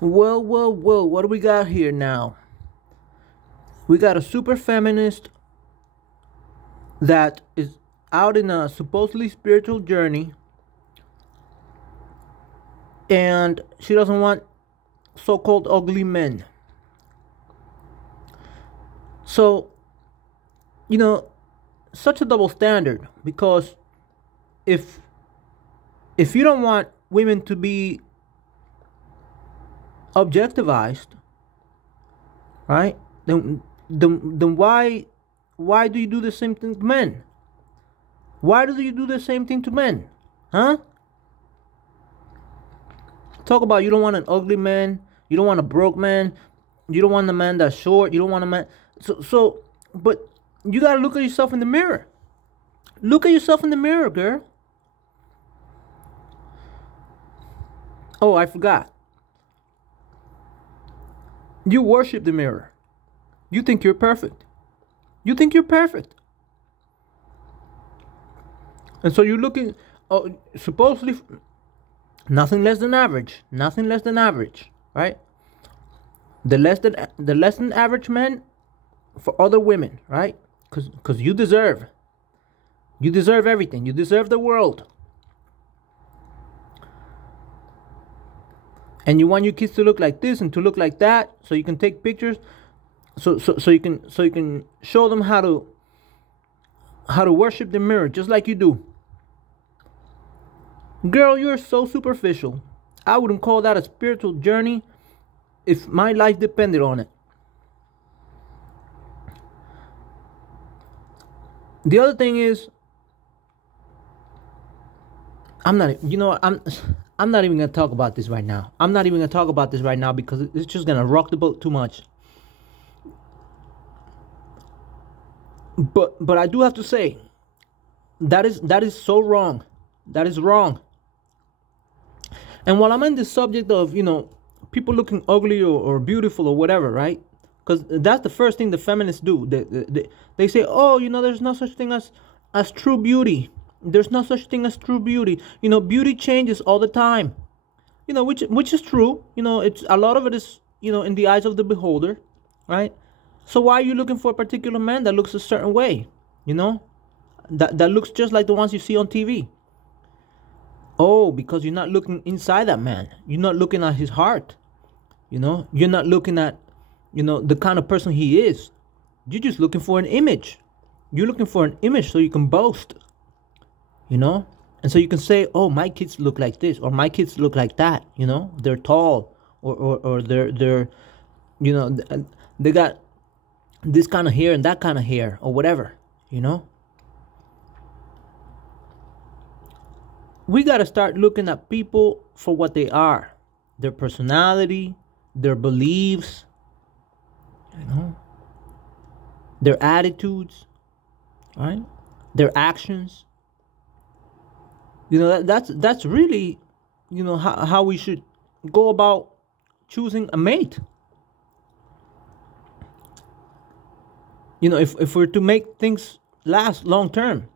Well, what do we got here now? We got a super feminist that is out in a supposedly spiritual journey, and she doesn't want so-called ugly men. So, you know, such a double standard, because if you don't want women to be objectivized, right? Then why do you do the same thing to men? Why do you do the same thing to men? Huh? Talk about you don't want an ugly man, you don't want a broke man, you don't want a man that's short, you don't want a man. But you gotta look at yourself in the mirror. Look at yourself in the mirror, girl. Oh, I forgot. You worship the mirror. You think you're perfect. You think you're perfect. And so you're looking, supposedly, nothing less than average. Nothing less than average, right? The less than average men for other women, right? Because you deserve everything. You deserve the world. And you want your kids to look like this and to look like that, so you can take pictures, so you can show them how to worship the mirror, just like you do. Girl, you're so superficial. I wouldn't call that a spiritual journey if my life depended on it. The other thing is, I'm not even gonna talk about this right now. I'm not even gonna talk about this right now because it's just gonna rock the boat too much. But I do have to say, that is so wrong. That is wrong. And while I'm on this subject of, people looking ugly or beautiful or whatever, right? Because that's the first thing the feminists do. They say, oh, there's no such thing as true beauty. There's no such thing as true beauty. Beauty changes all the time. Which is true. It's a lot of it is, in the eyes of the beholder, right? So why are you looking for a particular man that looks a certain way? That looks just like the ones you see on TV. Oh, because you're not looking inside that man. You're not looking at his heart. You're not looking at, the kind of person he is. You're just looking for an image. You're looking for an image so you can boast. And so you can say, oh, my kids look like this, or my kids look like that. They're tall, or they're they got this kind of hair and that kind of hair, or whatever. We got to start looking at people for what they are. Their personality, their beliefs, their attitudes, right? Their actions. That's really, how we should go about choosing a mate. If we're to make things last long term.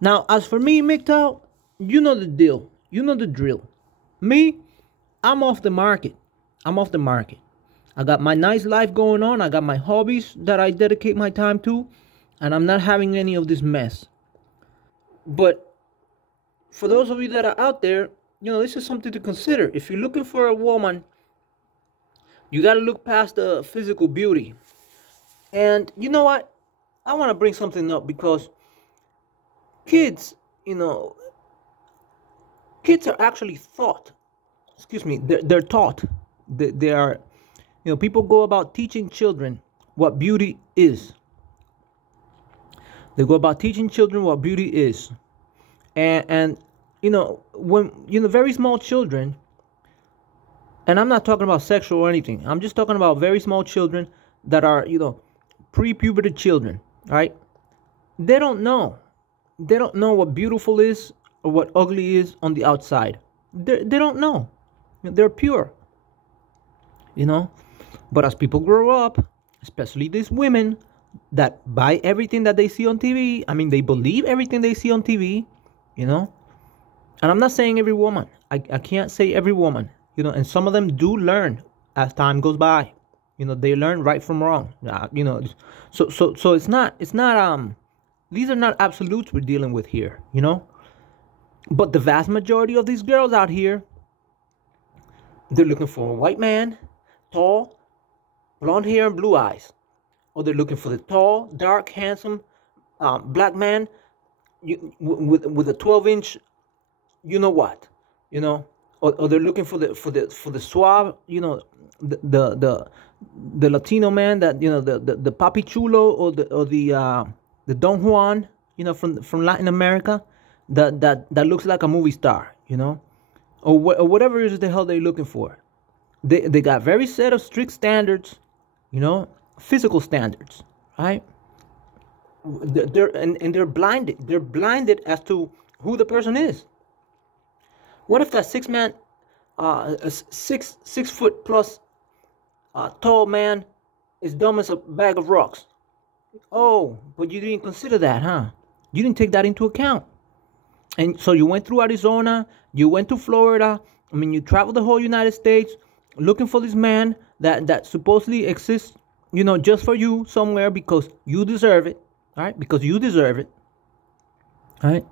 Now, as for me, MGTOW, you know the deal. You know the drill. Me, I'm off the market. I got my nice life going on. I got my hobbies that I dedicate my time to. And I'm not having any of this mess. But for those of you that are out there, this is something to consider. If you're looking for a woman, you got to look past the physical beauty. And you know what? I want to bring something up because kids, kids are actually taught. They're taught. They are, people go about teaching children what beauty is. They go about teaching children what beauty is. And when, very small children, and I'm not talking about sexual or anything. I'm just talking about very small children that are, pre-puberty children, right? They don't know. They don't know what beautiful is or what ugly is on the outside. They don't know. They're pure. But as people grow up, especially these women that buy everything that they see on TV, they believe everything they see on TV, And I'm not saying every woman. I can't say every woman. You know, and some of them do learn as time goes by. You know, they learn right from wrong. You know, so it's not these are not absolutes we're dealing with here, you know. But the vast majority of these girls out here, they're looking for a white man, tall, blonde hair and blue eyes. Or they're looking for the tall, dark, handsome black man with a 12-inch, you know what, you know. Or they're looking for the suave, you know, the Latino man that, you know, the papi chulo, or the Don Juan, you know, from Latin America, that looks like a movie star, you know, or whatever it is the hell they're looking for. They got very set of strict standards, you know, physical standards, right? They're blinded. They're blinded as to who the person is. What if that 6 foot plus tall man is dumb as a bag of rocks? Oh, but you didn't consider that, huh? You didn't take that into account. And so you went through Arizona, you went to Florida. I mean, you traveled the whole United States looking for this man that supposedly exists, you know, just for you somewhere because you deserve it, all right? Because you deserve it, all right?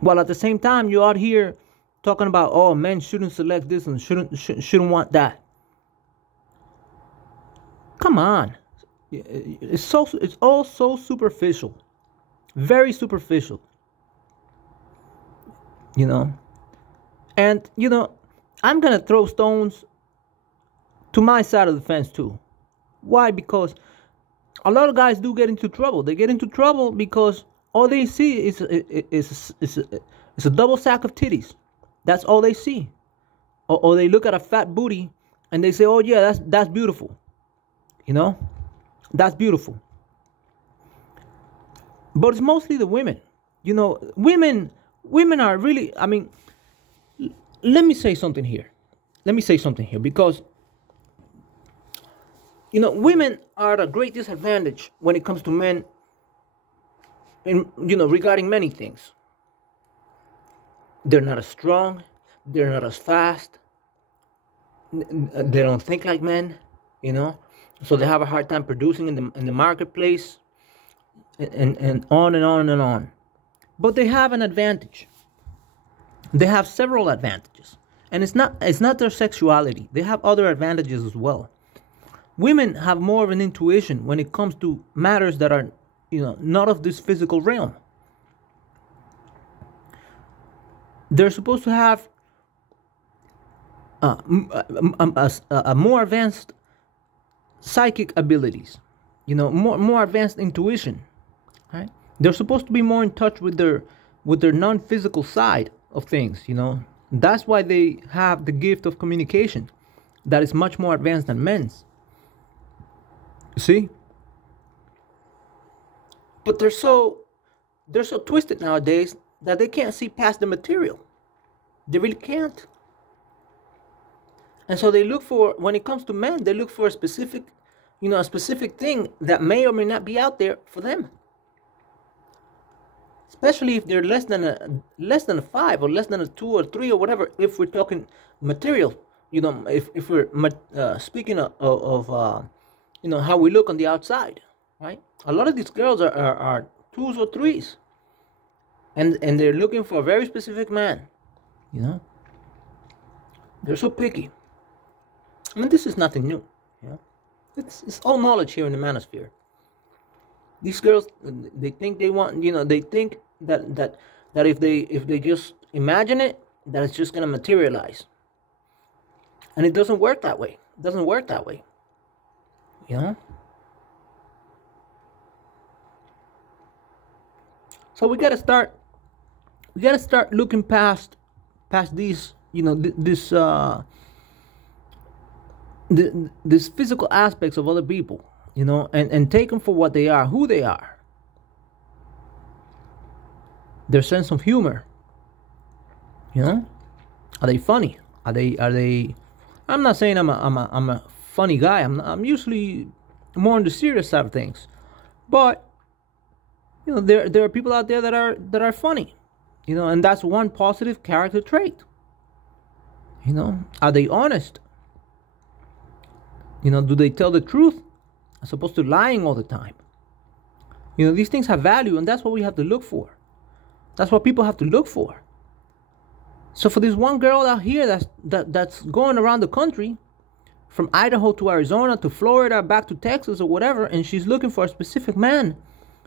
While at the same time, you're out here talking about, oh, men shouldn't select this and shouldn't want that. Come on. It's all so superficial. Very superficial. You know? And, you know, I'm going to throw stones to my side of the fence too. Why? Because a lot of guys do get into trouble. They get into trouble because all they see is a double sack of titties. That's all they see. Or they look at a fat booty and they say, oh yeah, that's beautiful. You know? That's beautiful. But it's mostly the women. You know, women are really, I mean, let me say something here. Because, you know, women are at a great disadvantage when it comes to men, in, you know, regarding many things. They're not as strong. They're not as fast. They don't think like men, you know. So they have a hard time producing in the marketplace, and on and on and on. But they have an advantage. They have several advantages, and it's not their sexuality. They have other advantages as well. Women have more of an intuition when it comes to matters that are, you know, not of this physical realm. They're supposed to have a more advanced psychic abilities, you know, more advanced intuition, right? They're supposed to be more in touch with their non-physical side of things, you know. That's why they have the gift of communication that is much more advanced than men's. See? But they're so twisted nowadays that they can't see past the material. They really can't. And so they look for, when it comes to men, they look for a specific thing that may or may not be out there for them. Especially if they're less than a 5 or less than a 2 or 3 or whatever. If we're talking material, you know, if we're speaking of you know, how we look on the outside, right? A lot of these girls are 2s or 3s, and they're looking for a very specific man, you know. They're so picky. I mean, this is nothing new, you know. It's all knowledge here in the manosphere. These girls, they think they want, you know, they think that if they just imagine it, that it's just gonna materialize. And it doesn't work that way. It doesn't work that way. You know? So we gotta start looking past these, you know, this physical aspects of other people, you know, and take them for what they are, who they are. Their sense of humor. You know? Are they funny? Are they I'm not saying I'm a funny guy. I'm usually more on the serious side of things. But you know, there are people out there that are funny. You know, and that's one positive character trait. You know, are they honest? You know, do they tell the truth as opposed to lying all the time? You know, these things have value, and that's what we have to look for. That's what people have to look for. So for this one girl out here that's going around the country, from Idaho to Arizona to Florida, back to Texas or whatever, and she's looking for a specific man,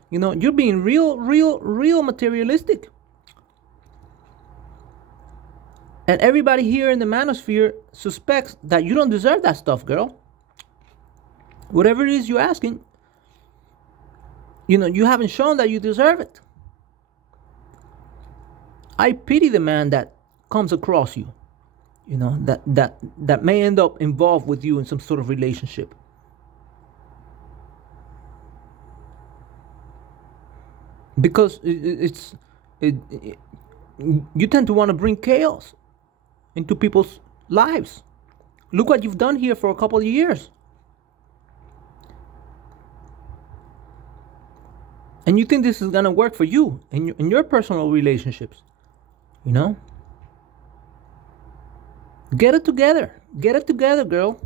you know, you're being real materialistic. And everybody here in the manosphere suspects that you don't deserve that stuff, girl. Whatever it is you're asking, you know, you haven't shown that you deserve it. I pity the man that comes across you, you know, that may end up involved with you in some sort of relationship. Because you tend to want to bring chaos into people's lives. Look what you've done here for a couple of years. And you think this is going to work for you in your personal relationships. You know? Get it together. Get it together, girl.